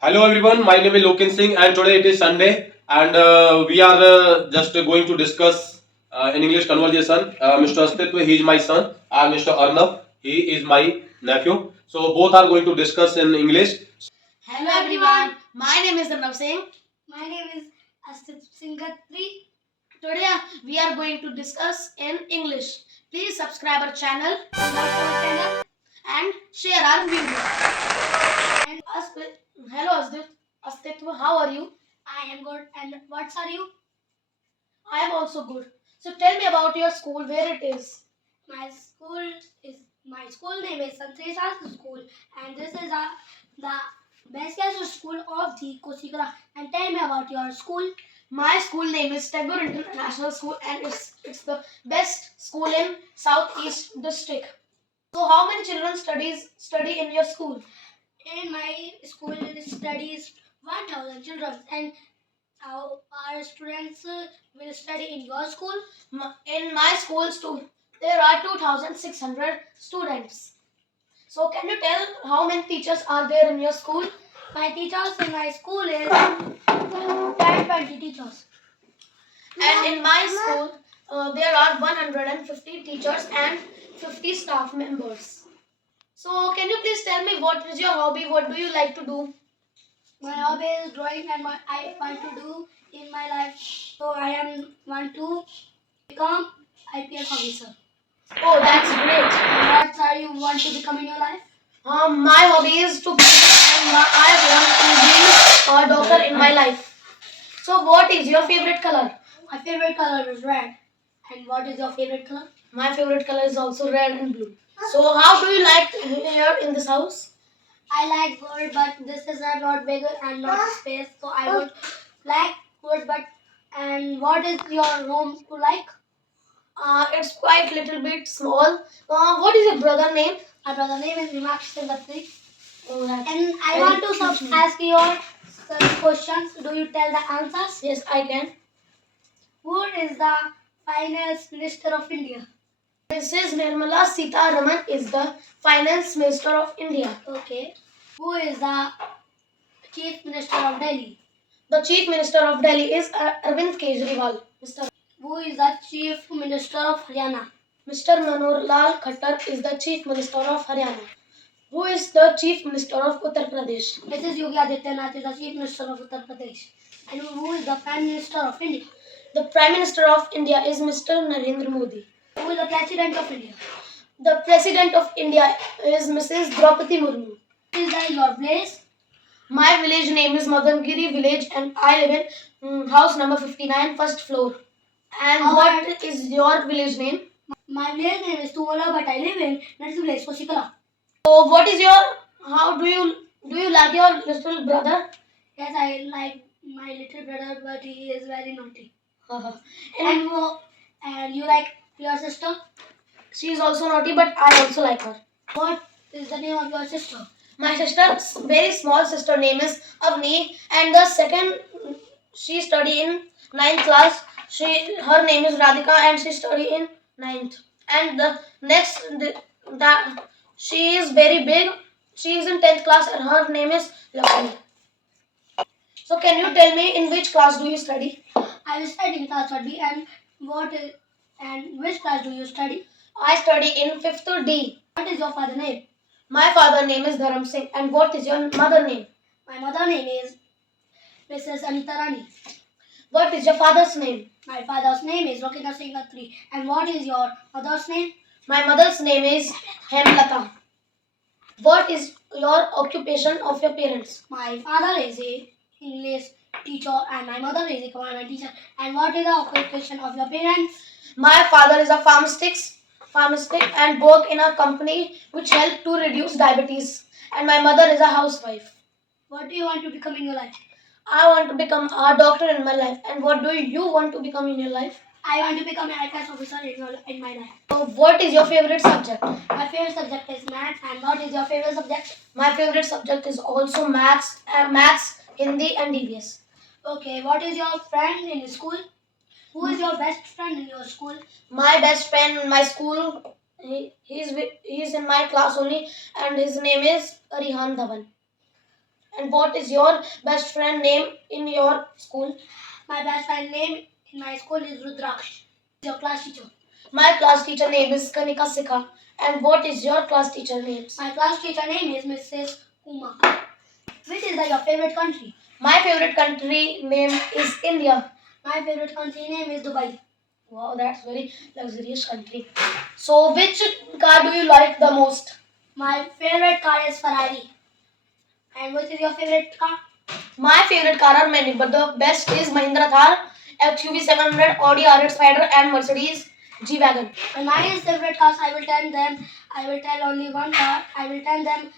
Hello everyone, my name is Loken Singh and today it is Sunday and we are just going to discuss in English conversation. Mr. Astitwa, he is my son and Mr. Arnav, he is my nephew. So both are going to discuss in English. Hello everyone, my name is Arnav Singh. My name is Astit Singatri. Today we are going to discuss in English. Please subscribe our channel, and share our video. And hello Astitwa, how are you? I am good. And what are you? I am also good. So tell me about your school, where it is. My school name is Santresa School, and this is the best school of the Kosikara. And tell me about your school. My school name is Tagore International School, and it's the best school in Southeast District. So how many children study in your school? In my school studies 1000 children, and our students will study in your school. In my school there are 2600 students. So can you tell how many teachers are there in your school? My teachers in my school is 10-20 teachers. And in my school, there are 150 teachers and 50 staff members. So can you please tell me what is your hobby? What do you like to do? My hobby is drawing, and I want to do in my life. So I want to become IPS officer. Oh, that's great. And what are you want to become in your life? My hobby is to be, and I want to be a doctor in my life. So what is your favorite color? My favorite color is red. And what is your favorite color? My favorite color is also red and blue. So how do you like here in this house? I like good, but this is not bigger and not space, so I don't like good. But and what is your room to like? It's quite little bit small. What is your brother name? My brother name is Vimak Singatri. Oh, and I want to ask you some questions. Do you tell the answers? Yes, I can. Who is the Finance Minister of India? Mrs. Nirmala Sitharaman is the Finance Minister of India. Okay. Who is the Chief Minister of Delhi? The Chief Minister of Delhi is Arvind Kejriwal. Mr. Who is the Chief Minister of Haryana? Mr. Manohar Lal Khattar is the Chief Minister of Haryana. Who is the Chief Minister of Uttar Pradesh? Mrs. Yogi Adityanath is the Chief Minister of Uttar Pradesh. And who is the Prime Minister of India? The Prime Minister of India is Mr. Narendra Modi. Who is the President of India? The President of India is Mrs. Draupadi Murmu. Is that your place? My village name is Madangiri village, and I live in house number 59, first floor. And what is your village name? My village name is Tuvala, but I live in next village, Koshikala. So what is your, how do you like your little brother? Yes, I like my little brother, but he is very naughty. And you like your sister? She is also naughty, but I also like her. What is the name of your sister? My sister's very small sister name is Avni, and the second she study in 9th class. Her name is Radhika, and she study in 9th. And the next that she is very big. She is in 10th class, and her name is Lakshmi. So can you tell me in which class do you study? I study in class 3, and which class do you study? I study in 5th D. What is your father name? My father name is Dharam Singh. And what is your mother name? My mother name is Mrs. Anita Rani. What is your father's name? My father's name is Rokina Singh Khatri. And what is your mother's name? My mother's name is Hemlata. What is your occupation of your parents? My father is a English teacher and my mother is a government teacher. And what is the occupation of your parents? My father is a pharmacist and work in a company which help to reduce diabetes. And my mother is a housewife. What do you want to become in your life? I want to become a doctor in my life. And what do you want to become in your life? I want to become an IPS officer in my life. So what is your favorite subject? My favorite subject is maths. And what is your favorite subject? My favorite subject is also maths, Hindi and EVS. Okay, what is your friend in school? Who is your best friend in your school? My best friend in my school, he's in my class only, and his name is Rihan Dhawan. And what is your best friend name in your school? My best friend name in my school is Rudraksh. Your class teacher? My class teacher name is Kanika Sikha. And what is your class teacher name? My class teacher name is Mrs. Uma. Which is your favorite country? My favorite country name is India. My favorite country name is Dubai. Wow, that's very luxurious country. So, which car do you like the most? My favorite car is Ferrari. And what is your favorite car? My favorite car are many, but the best is Mahindra Thar, XUV 700, Audi RX Spider, and Mercedes G-Wagon. And my favorite cars, I will tell them. I will tell only one car. I will tell them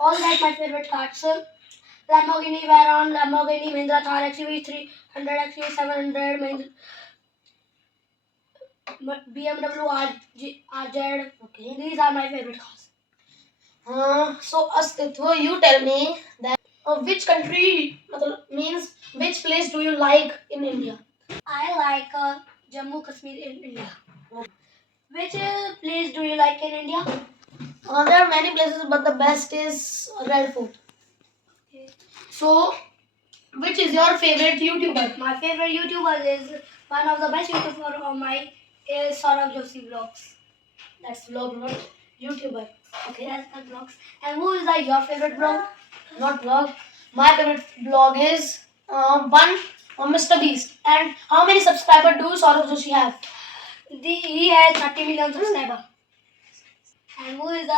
all that my favorite cars. Lamborghini Veyron, Lamborghini Mahindra Thar, XUV 300, XUV 700, BMW RZ. Okay. These are my favorite cars. So, Astitwa, you tell me that which country means which place do you like in India? I like Jammu Kashmir in India. Which place do you like in India? There are many places, but the best is Red Fort. Okay. So, which is your favorite YouTuber? My favorite YouTuber is one of the best YouTuber of my is Saurabh Joshi Vlogs. That's vlog, not YouTuber. Okay, that's vlogs. And who is your favorite vlog? Not vlog. My favorite vlog is one Mr. Beast. And how many subscribers do Saurabh Joshi have? He has 30 million subscribers. And who is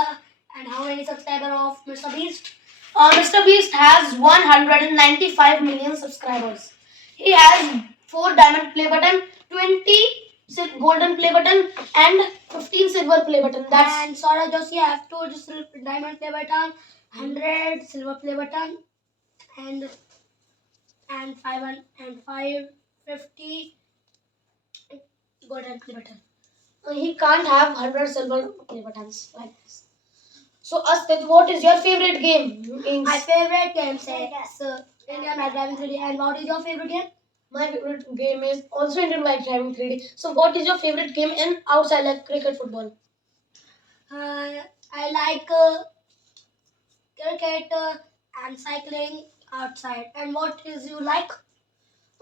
and how many subscribers of Mr. Beast? Mr. Beast has 195 million subscribers. He has 4 diamond play button, 20 golden play button, and 15 silver play button. And Saurabh Joshi has 2 diamond play button, 100 silver play button, and 550 golden play button. He can't have 100 silver play buttons like this. So, Astit, what is your favorite game? My favorite game is Indian White Driving 3D. And what is your favorite game? My favorite game is also Indian White Driving 3D. So, what is your favorite game in outside like cricket, football? I like cricket and cycling outside. And what is you like?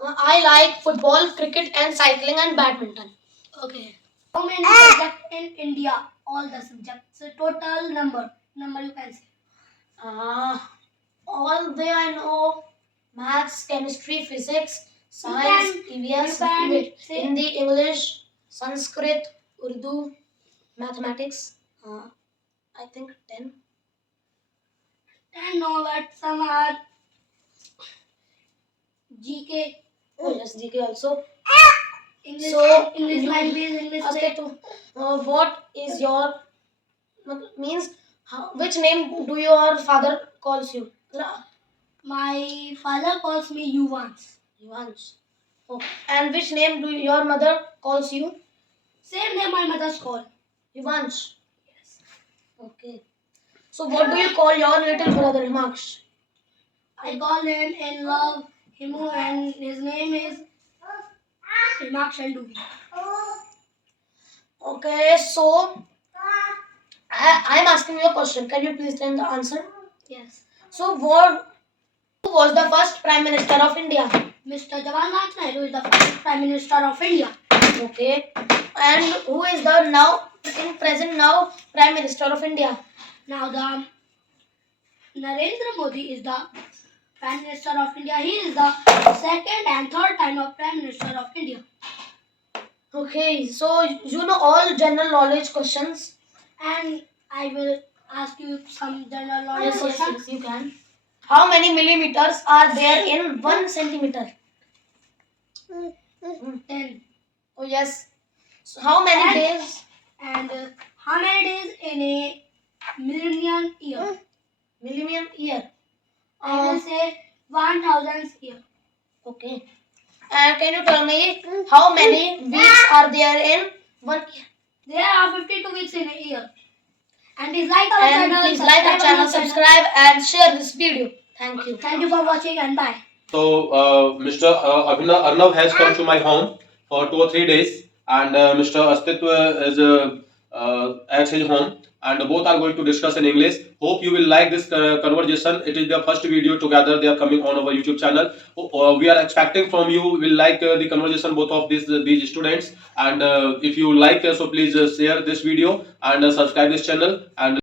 I like football, cricket, and cycling and badminton. Okay. How many subjects in India? All the subjects. So total number you can say. All they I know: maths, chemistry, physics, science, EVS, Hindi, English, Sanskrit, Urdu, mathematics. I think 10. 10 no, but some are GK. Oh yes, GK also. English, so English language, English. What is your means? Which name do your father calls you? My father calls me Yuvans. Yuvans. Oh. And which name do your mother calls you? Same name my mother's call. Yuvans. Yes. Okay. So what do you call your little brother Himaksh? I call him in love Himu, and his name is Himaksh and Dubi. Okay, so I'm asking you a question. Can you please tell the answer? Yes. So, who was the first Prime Minister of India? Mr. Jawaharlal Nehru is the first Prime Minister of India. Okay. And who is the present Prime Minister of India? Now the Narendra Modi is the Prime Minister of India. He is the second and third time of Prime Minister of India. Okay, so you know all general knowledge questions, and I will ask you some general knowledge questions. Yes, you can. How many millimeters are there in 1 centimeter? 10. Oh yes. So how many days? And how many days in a million year? Million year. I will say 1,000 year. Okay. And can you tell me how many weeks are there in 1 year? There are 52 weeks in a year. And please like our channel, subscribe and share this video. Thank you. Thank you for watching and bye. So Mr. Arnav has come to my home for 2 or 3 days, and Mr. Astitwa is at his home, and both are going to discuss in English. Hope you will like this conversation. It is the first video together they are coming on our YouTube channel. We are expecting from you will like the conversation both of these students, and if you like so please share this video and subscribe this channel and